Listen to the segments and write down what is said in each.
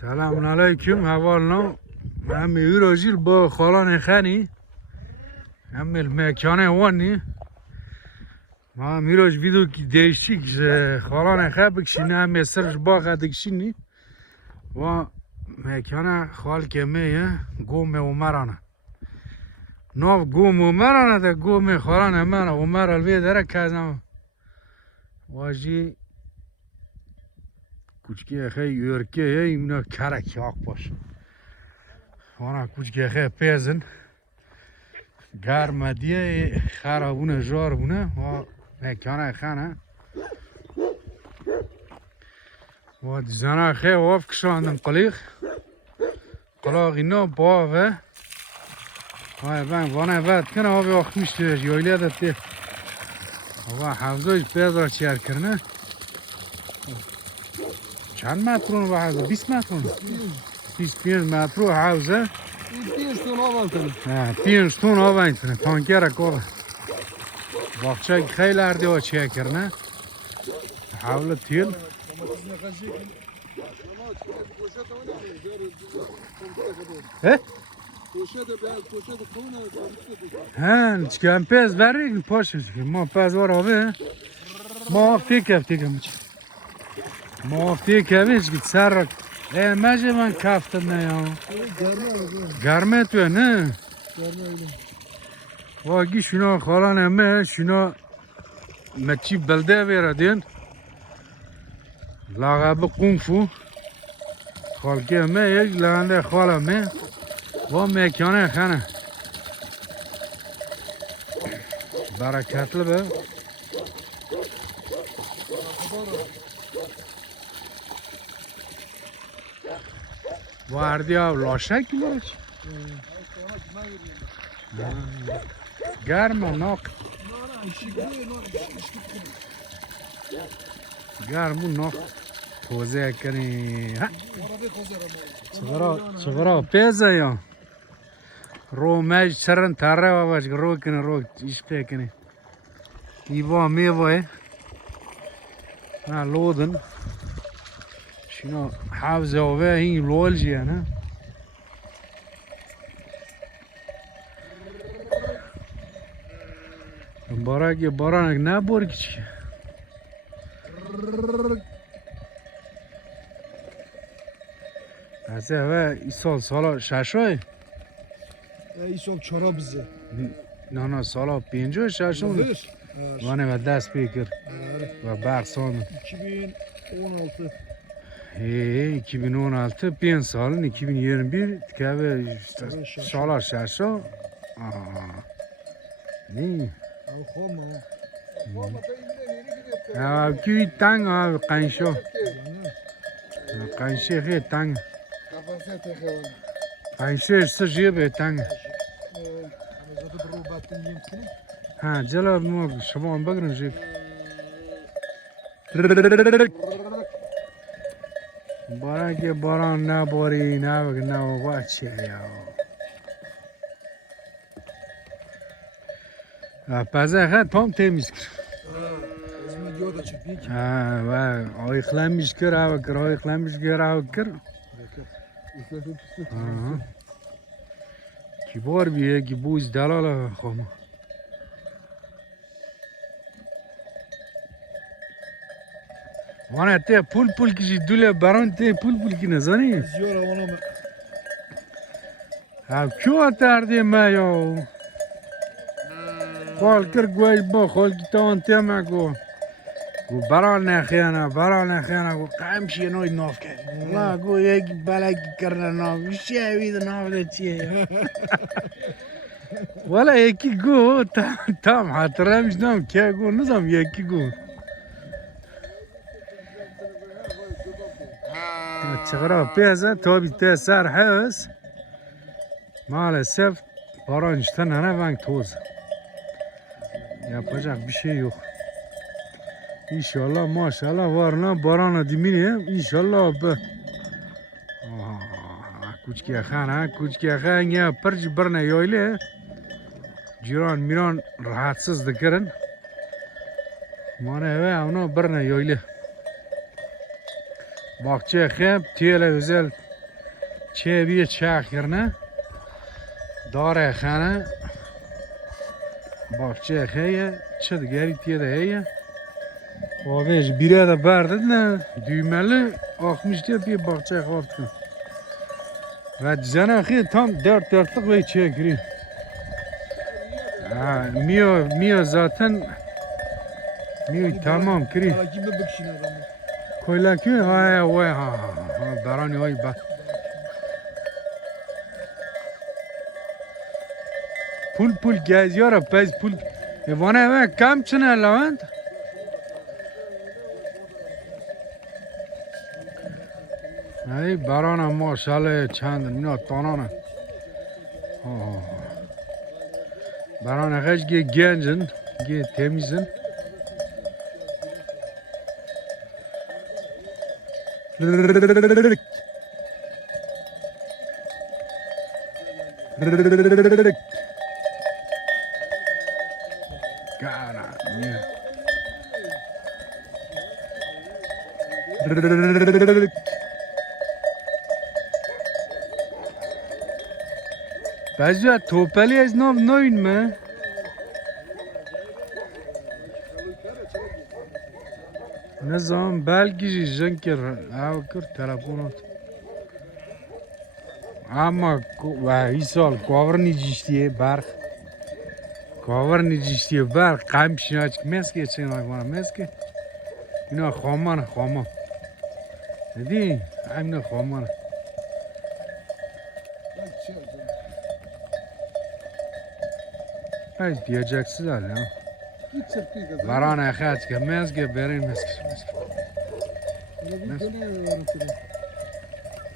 سلام علیکم حوالنا هم ایراجیل با خالان خانی هم المکانه وانی ما میراج ویدو کی دیشتی که خالان خب بکشینه هم سرش با قدکشینی و مکانه خال کمه گوم عمرانه ناف گوم عمرانه ده گوم خالان من عمر الوی داره کازم واجی کوچکی خیلی یورکه اینا کرک یاق باش وانا کوچکی خیلی پیزن گرم دیه خرابونه جار بونه و مکانه خانه و دیزانا خیلی واف کشاندن قلیق قلاق اینا باوه وای بان وانا بعد کنه آبی آخ میشته یایلی ова ҳавзои пиёзро чиҳар кирна чанд матрон ва ҳавза бист матрон бист пенҷ матру ҳавза пенҷ тун ован кирна тонкера кова боғчаги хеле ардио чиҳар кирна ҳавли тел э هن چکم پیز بری پاش بزیگه ما پیز بار آبه. ما آفتی کف دیگه مچه ما آفتی کفی چکی سر را ای مجه من کفتم نیا گرمه توی نه؟ واگی شنا خالان همه شنا مچی بلده بیردین لاغب قنفو خالکی همه یک لنده خال همه. Bu mekana hani bereketli be. Vardı ya laşak mı? Germe nak. Germe nak. Koze kani. Çıvara, çıvara peze ya. Romej çırın tarra babaş rokini rok işpekini. İbo mevoy. Ha lodun. Şino havza ve hin lolji yani. Бараги баранок на боргичке. از اوه ای سال سالا ششای Ey sok çorap bize. نه نه سالا پینجو ششم Nedir? وانه و دست پیکر و برق سانو 2016. ای 2016 5 سال 2021 که به سالا ششا آه نه Abi kovma ha. ها کی تنگ ها قنشو قنشه zaten bu battın yemsini. ها جلا ما شما هم بگرن جیب بارا که باران نباری نبگ نبا بچه یا پزه خیلی تام تمیز کرد Ezme diyor da çık bir ki. ها و آیخلمیش کرد او کر آیخلمیش کرد او کر İflas ötüsü. آها. کی بار بیه کی بوز دلال خواهم وانا ته پول پول کشی دوله بران ته پول پول کی نزانی Ziyor onu mu? ها کیو تردی ما یا خال کر گوی با خال کی تان ته ما گو گو بران نخیانا بران نخیانا گو قیم شی نوی ناف کرد لا گو یک بلکی کرنا ناف شیوید ناف ده چیه ولا یکی گو تام تام حترمش نام که گو نزم یکی گو چقدر پیزه تا بیته سر هست maalesef barajdan hemen toz. Yapacak bir şey yok. İnşallah maşallah varına barana dimine inşallah be. Kuç ki khan ha kuç ki ya perç birne yoyle. Ciran miran rahatsız dikirin. Mana eve avno birne yoyle. Bakçe hep tiyele özel çeviye çakirne. Dare khana. Bakçe heye çıdı geri tiyede heye. Oveş bire de berdin ne düğmeli akmış diye bir bakçı kalktı. Ve xi tam dört dörtlük ve çekiri. Ha, Mio, zaten Mio tamam kiri. Hala kimde bakışın adamı? Koyla ki ay vay ha ha ha barani vay bak. Pul pul geziyor pez pul. E bana eve kam çına Levent? Ay barana maşallah çand ne tanana. Oh. Barana kaç ge gencin, ge temizin. Cara, Azra topeli ez nav navin mi? Ne zaman belki jizjen kir ev kir telefon at. Ama vahiy sal kavrni jiştiye bark. Kavrni jiştiye bark. Kamşin açık meske çeyin akmana meske. Yine xamana xamana. Dedi, aynen xamana. Hayır diyeceksiz hali ya. Varan ekhaç ki mezge berin mezge mezge.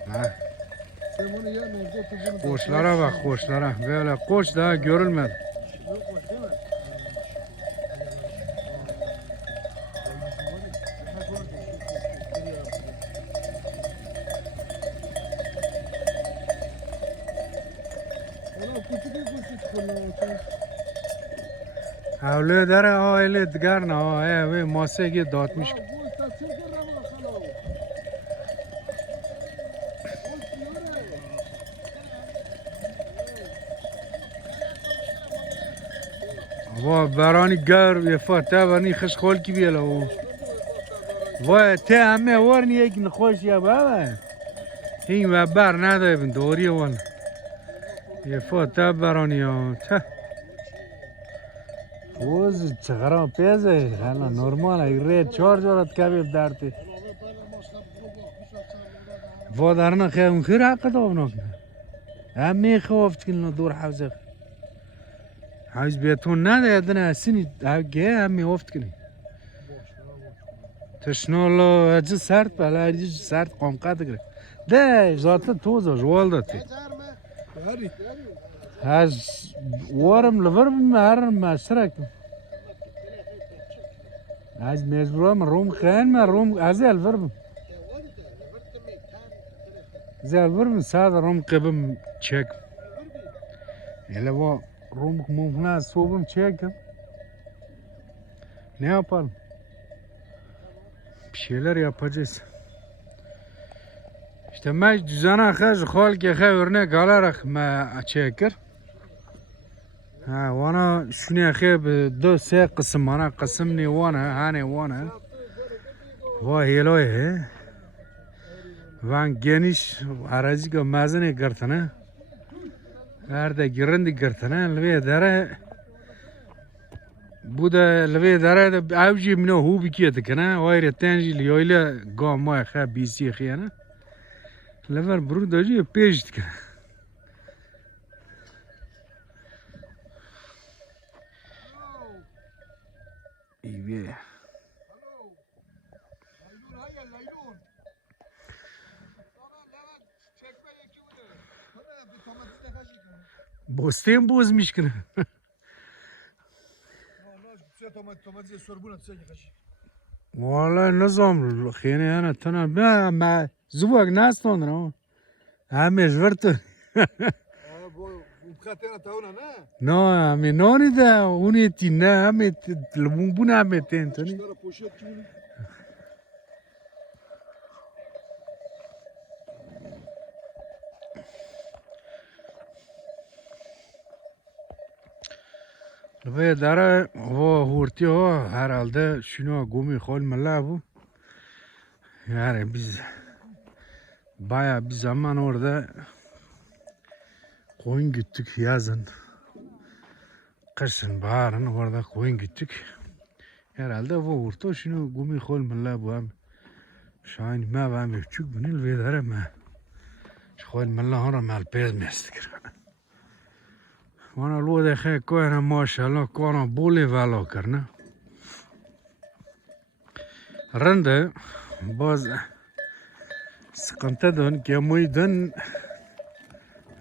Ha. Koçlara bak koçlara. Böyle koç daha görülmedi. Küçük bir küçük kullanıyor. Avlödare ha eller dgarna ha även masege datmış. و برانی گر یفته برانی خش خال کی بیلا و و تا همه ورنی یک نخوش یا بابا این و بر نداره وان. ون یفته برانی ها وز چغرا پیزه حالا نورمال ای چهار جارت کبیب درتی وا درنا خیلی خیر حق دابنا همه خوافت کن دور حوزه Haiz beton nada adına seni geami oft kini. Tışnolo acı sert bala acı sert qomqa tigre. De zaten Haz warm liver mar masrak. Az mezrum rum khan ma rum azel verb. Zel verb sad rum qibim çek. Hele bu rum mumhna sobum çekim. Ne yapalım? Bir şeyler yapacağız. İşte mec düzene ki xe örnek alarak me çekir. Ha vana şunu xe dö se kısım bana kısım ne vana hani vana. Va heloy he. Van geniş aracı ka mazene kartana. Nerede girindi kartana lve dere bu da lve dere de avcı mino hu bikiyet kana vayre tenji liyoyle gam ma xe bisi xiyana. Lever bru dacı peşt kana. İyi. Laylon hayır laylon. Tamam Levent çekme yeki bunu. Hadi bir domates de Eyvah. Bostayım bozmuş ki. Vallahi ne zaman yani yani tana ben ben zubak nasıl onu? Ha mecbur buna ame tentoni. Şunlara poşet gibi. Ve dara o hurti o herhalde şunu gumi kol malla bu. Yani biz baya bir zaman orada koyun güttük yazın. Kışın, baharın orada koyun güttük. Herhalde bu orta şunu gumi kolmilla bu am. Şahin me ve am küçük bunil vedere me. Kolmilla hara mel bezmestik. Ona lo de he koyana maşallah koyana boli vela kırna. Rende bazı sıkıntı dön, gemuy dön,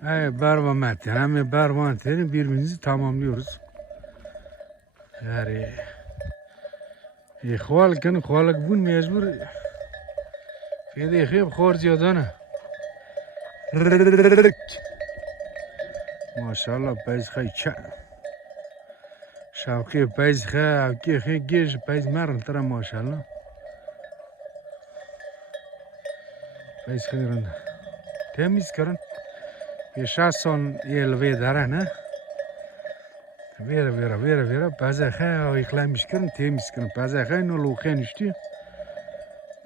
Evet, bervan metin. Hem bervan terim birbirimizi tamamlıyoruz. Yani e, kualken kualak bun mecbur fede hep harcıyadana. Maşallah payız hayça. Şavki payız hayki hayki giriş payız merl tara maşallah. Payız hayran. Temiz karın. Pješason jel vedara, ne? Vera, vera, vera, vera. Pazaha je klamiškren, temiskren. Pazaha je no lokeništi.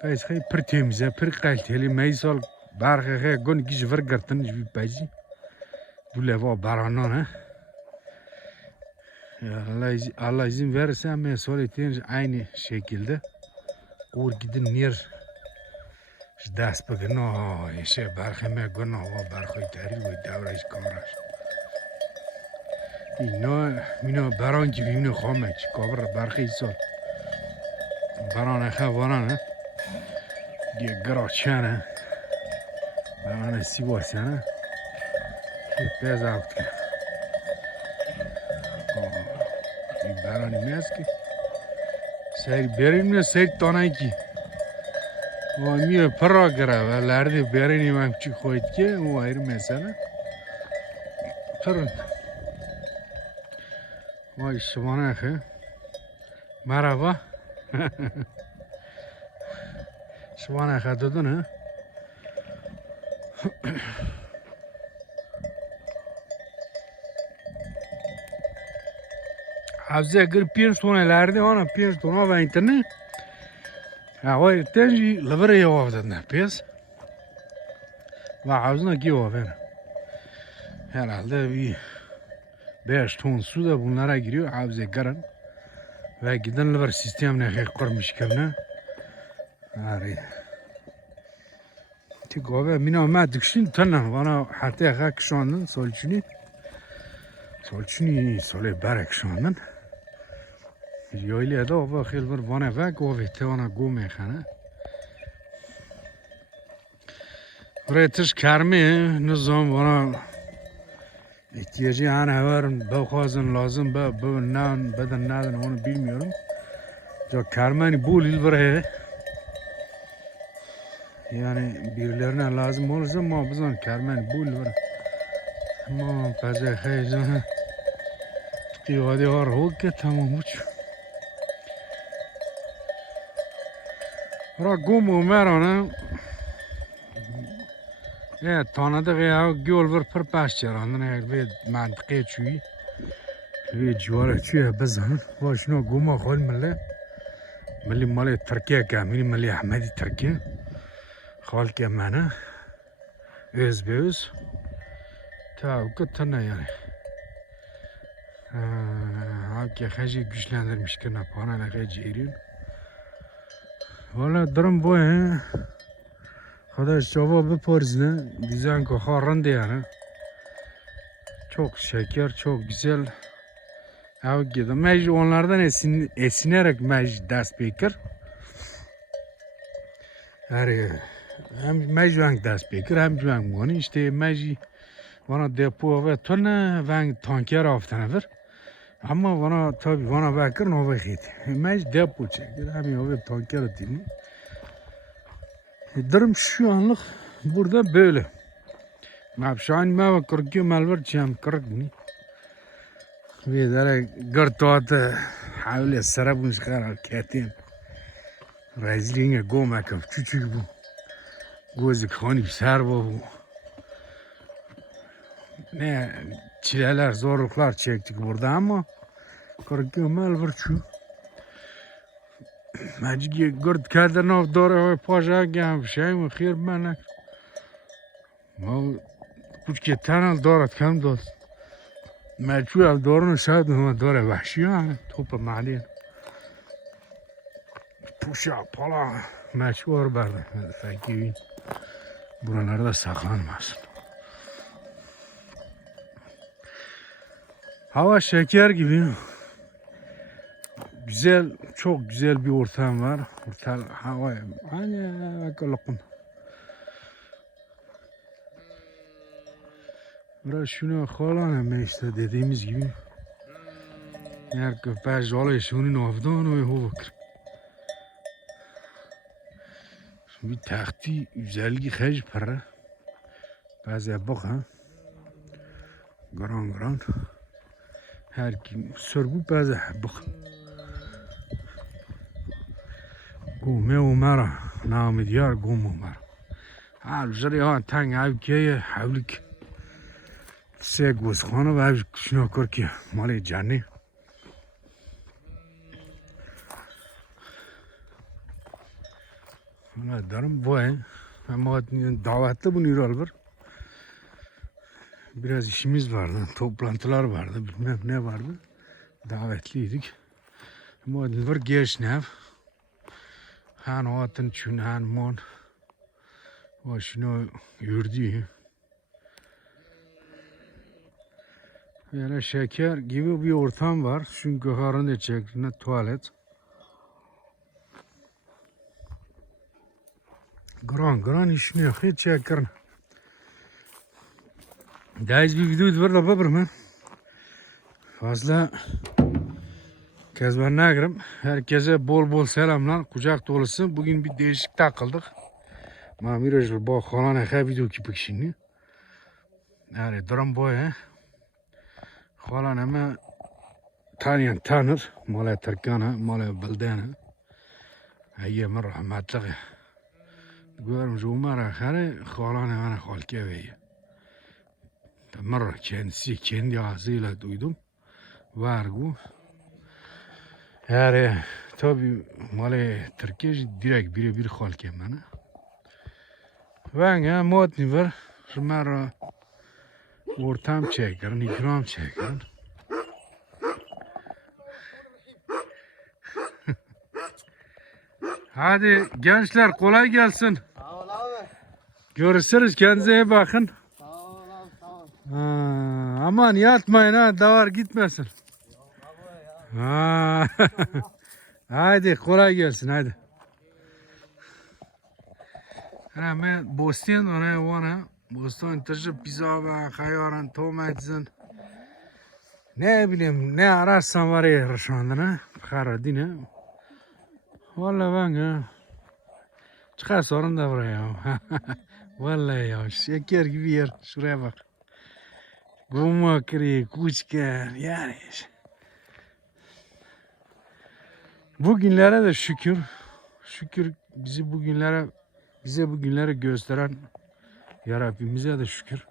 Pazaha je pri temize, pri kalteli, mejzol, barha je gon giz vrgartan, žvi pazi. Dulevo barano, ne? Allah izin verirse ama söylediğiniz aynı şekilde Urgid'in yer دست به گناه هایشه برخی می گناه ها برخی تری و دورش کارش. اینا مینا بران که بیمین خامه چه کابر برخی سال. بران خوارانه دیگه گرا چنه بران سی باسنه که پیز افت که این برانی میست که؟ سری بریم نه سری تانه که Мио програва, ларди берини мамчи хойтке, у айр месала. Qırın. Vay şımana axı. Merhaba. şımana axı dedin ha? Abze gır pirs tonelerdi ana pirs tona ve internet. Lavre yo avdana piyens. Ve havzına ki o ver. Herhalde bir 5 ton su da bunlara giriyor havze garan. Ve giden laver sistemine hek kurmuş kendine. Ari. Ti gove mina ma dikşin tanan bana hatta hak şu andan solçuni. Solçuni sole barek şu andan. Yoyli da o خیلی بر وانه و گوه توانا گو میخنه برای تش کرمی نظام وانا ihtiyacı hani varın bخوازن lazım be bu nan beden nadan onu bilmiyorum. Ya kermeni bu il var Yani birilerine lazım olursa ama bizden kermeni bu il var. Ama peze heyecan. Tıkıyı var hokke tamam uç. را گم و مرانه یه tanıdık ya göl var per paş çaranın ve mantıqe çuy ve civara çuy bezan ve şunu guma khol mille ملي مالي تركيا كامل ملي احمدي تركيا خال كمانا öz be öz ta kutana yani Abi haji güçlendirmiş ki ne para ne kadar ceriyon Valla durum bu he. Arkadaş cevap bipariz Güzel ki harrandı yani. Çok şeker, çok güzel. Ya gidi. Mec onlardan esin, esinerek mec ders bekir. Yani hem mecvank ders bekir hem cvank mani. İşte meci bana depo ve tone vank tanker aftan ver. Ama bana tabi bana bakır ne vakit. Mec depo çekir. Hem o tanker değil. Durum şu anlık burada böyle. Mapşan ma kırkı malvar çam kırk buni. Ve dara gırtuat havle sarabun çıkar ketin. Rezlinge gomakam küçük bu. Gözü konik ser bu. Ne çileler, zorluklar çektik burada ama korkuyorum elbir şu. Mecgi gurd kerdin av doğru ve paja gem şey mi xir menek. Ma kuş ki tenel doğru kem dost. Mecbu ev doğru nuşad mı doğru vahşi yani topa maliyen. Puşa pala mecbu var berdi. Fakir buralarda saklanmasın. Hava şeker gibi. Güzel, çok güzel bir ortam var. Ortal hava. Ana bakalım. Burası şuna kalan işte dediğimiz gibi. Yer köpeş olay şunun avdan oy hovakır. Bir tahti güzelliği hiç para. Bazı bakın. Gran gran. Her kim sörgü beze bak. Gume umara. Namı diyar gume umara. Her jari ha tang ev kiye hevlik. Se gozxana ve ev kışına kor ki mali cani. Darım bu ay. Ama davetli bunu yürü alır. Biraz işimiz vardı. Toplantılar vardı. Bilmem ne vardı. Davetliydik. Ama var geç nev. Han atın çün han mon. Şunu yürüdü. Yani şeker gibi bir ortam var. Çünkü harın içerisinde tuvalet. Gran gran işini. Hiç şeker. Video var da babır mı? Fazla kezben nagrim. Herkese bol bol selamlar. Kucak dolusu. Bugün bir değişik takıldık. Ma miraj bu khalan ekhe video ki şimdi. Yani drum boy he. Khalan ama tanıyan tanır. Mala Türkana, mala Baldana. Hayye mer rahmetli. Görüm Cumara khare khalan ana khalke veye. Mer kendisi kendi ağzıyla duydum. Vargu. Yani tabi mala Türkiye direkt birebir khalke bana. Ben ya mod var. Şumara ortam çekirin, ikram çekirin. Hadi gençler kolay gelsin. Görüşürüz kendinize iyi bakın. Ha, aman yatmayın ha davar gitmesin. Ha. hadi kolay gelsin hadi. Hemen Boston ona ona Boston taşı pizza ve kayaran tomatizin. Ne bileyim ne ararsan var ya şu anda ne? Kara dine. Vallahi ben ya. Çıkar sorun da buraya. Vallahi ya şeker gibi yer. Şuraya bak. Gumakri, kuçken yani. Bugünlere de şükür. Şükür bizi bugünlere bize bugünleri gösteren ya Rabbimize de şükür.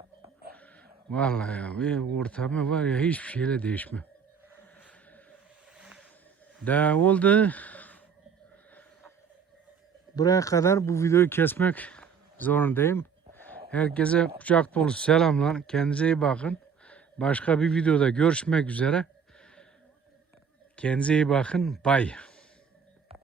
Vallahi ya ortamı var ya hiçbir şeyle değişme. Daha oldu. Buraya kadar bu videoyu kesmek zorundayım. Herkese kucak dolusu selamlar. Kendinize iyi bakın. Başka bir videoda görüşmek üzere. Kendinize iyi bakın. Bye.